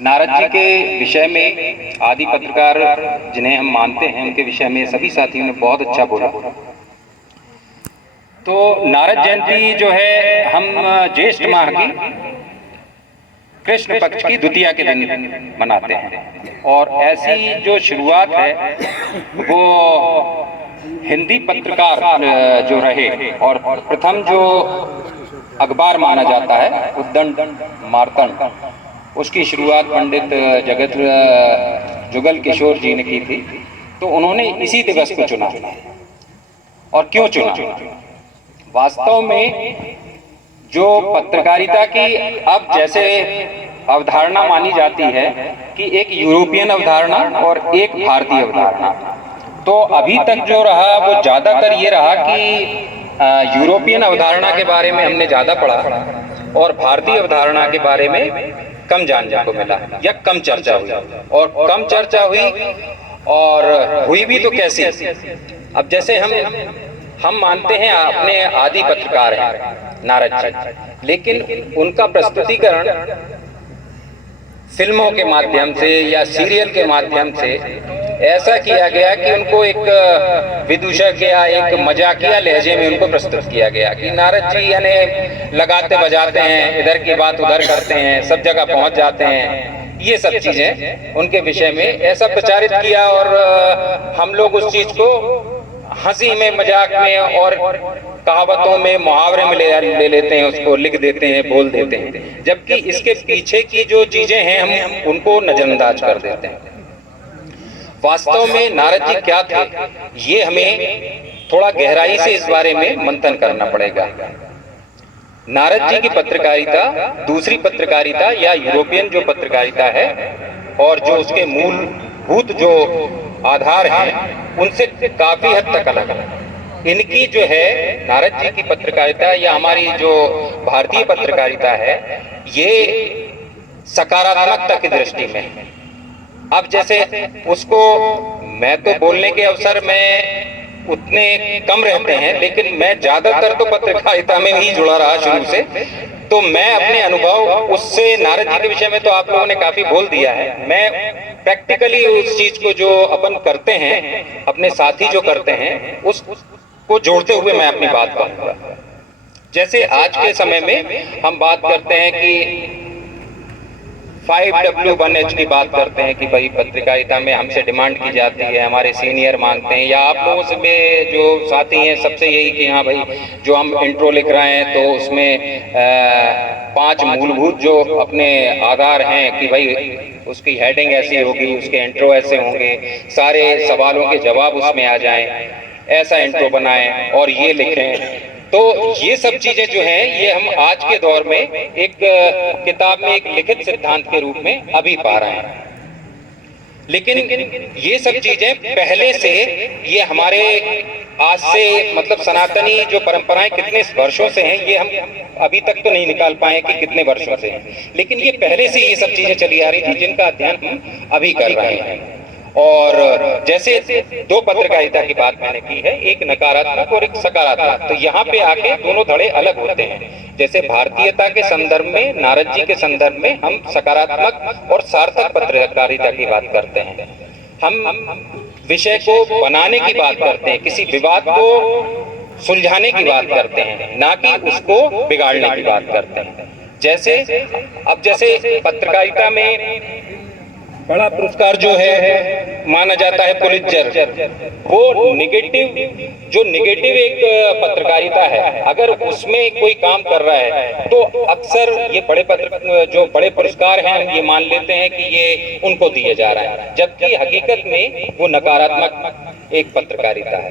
नारद जी के विषय में आदि पत्रकार जिन्हें हम मानते हैं उनके विषय में सभी साथियों ने बहुत अच्छा बोला। तो नारद जयंती जो है हम ज्येष्ठ माह की कृष्ण पक्ष की द्वितीया के दिन मनाते हैं और ऐसी जो शुरुआत है वो हिंदी पत्रकार जो रहे और प्रथम जो अखबार माना जाता है उद्दंड मार्तंड, उसकी शुरुआत पंडित जगत जुगल किशोर जी ने की थी। तो उन्होंने इसी दिवस को चुना। और क्यों चुना? वास्तव में जो पत्रकारिता की अब जैसे अवधारणा मानी जाती है कि एक यूरोपियन अवधारणा और एक भारतीय अवधारणा, तो अभी तक जो रहा वो ज़्यादातर ये रहा कि यूरोपियन अवधारणा के बारे में हमने ज़्यादा पढ़ा और भारतीय अवधारणा के बारे में कम जानने को मिला या कम चर्चा हुई। और कम चर्चा हुई और हुई भी तो कैसी? अब जैसे हम मानते हैं अपने आदि पत्रकार हैं नारद जी, लेकिन उनका प्रस्तुतिकरण फिल्मों के माध्यम से या सीरियल के माध्यम से ऐसा किया गया कि उनको एक विदूषक या एक मजाकिया लहजे में उनको प्रस्तुत किया गया कि नारद जी यानी लगाते बजाते हैं, इधर की बात उधर करते हैं, सब जगह पहुंच जाते हैं, ये सब चीजें उनके विषय में ऐसा प्रचारित किया। और हम लोग उस चीज को हंसी में, मजाक में और कहावतों में, मुहावरे में ले लेते हैं, उसको लिख देते हैं, बोल देते हैं, जबकि इसके पीछे की जो चीजें हैं हम उनको नजरअंदाज कर देते हैं। वास्तव में नारद जी क्या थे, ये हमें थोड़ा गहराई से इस बारे में मंथन करना पड़ेगा। नारद जी की पत्रकारिता दूसरी पत्रकारिता या यूरोपियन जो पत्रकारिता है और जो उसके मूलभूत जो आधार हैं उनसे काफी हद तक अलग है। इनकी जो है नारद जी की पत्रकारिता या हमारी जो भारतीय पत्रकारिता है ये सकारात्मकता की दृष्टि में है। अब जैसे उसको मैं तो बोलने के अवसर में उतने कम रहते हैं, लेकिन मैं ज्यादातर तो पत्रकारिता में ही जुड़ा रहा शुरू से, तो मैं अपने अनुभव उससे नारद जी के विषय में तो आप लोगों ने काफी बोल दिया है। मैं प्रैक्टिकली उस चीज को जो अपन करते हैं, अपने साथी जो करते हैं, उसको जोड़ते हुए मैं अपनी बात कहूँगा। जैसे आज के समय में हम बात करते हैं कि 5W1H की बात करते हैं कि भाई पत्रकारिता में हमसे डिमांड की जाती है, हमारे सीनियर मांगते हैं, या आप लोगों से में जो साथी हैं सबसे यही कि हाँ भाई जो हम इंट्रो लिख रहे हैं तो उसमें 5 मूलभूत जो अपने आधार हैं कि भाई उसकी हेडिंग ऐसी होगी, उसके इंट्रो ऐसे होंगे, सारे सवालों के जवाब उसमें आ जाएं, ऐसा इंट्रो बनाएं और ये लिखें। तो ये सब चीजें जो हैं ये हम आज के दौर में एक किताब में एक लिखित सिद्धांत के रूप में अभी पा रहे हैं। लेकिन ये सब चीजें पहले से ये हमारे आज से मतलब सनातनी जो परंपराएं कितने वर्षों से हैं ये हम अभी तक तो नहीं निकाल पाए कि कितने वर्षों से हैं, लेकिन ये पहले से ये सब चीजें चली आ रही थी जिनका अध्ययन हम अभी कर रहे हैं। और जैसे 2 पत्रकारिता की बात मैंने की है, एक नकारात्मक और एक सकारात्मक, तो यहाँ पे आके दोनों धड़े अलग होते हैं। जैसे भारतीयता के संदर्भ में, नारद जी के संदर्भ में हम सकारात्मक और सार्थक पत्रकारिता की बात करते हैं। हम विषय को बनाने की बात करते हैं, किसी विवाद को सुलझाने की बात करते हैं, ना कि उसको बिगाड़ने की बात करते हैं। जैसे अब जैसे पत्रकारिता में बड़ा पुरस्कार जो है माना जाता है पुलित्जर, वो निगेटिव एक पत्रकारिता है। अगर उसमें कोई काम कर रहा है तो अक्सर ये जो बड़े पुरस्कार हैं ये मान लेते हैं कि ये उनको दिए जा रहा है, जबकि हकीकत में वो नकारात्मक एक पत्रकारिता है।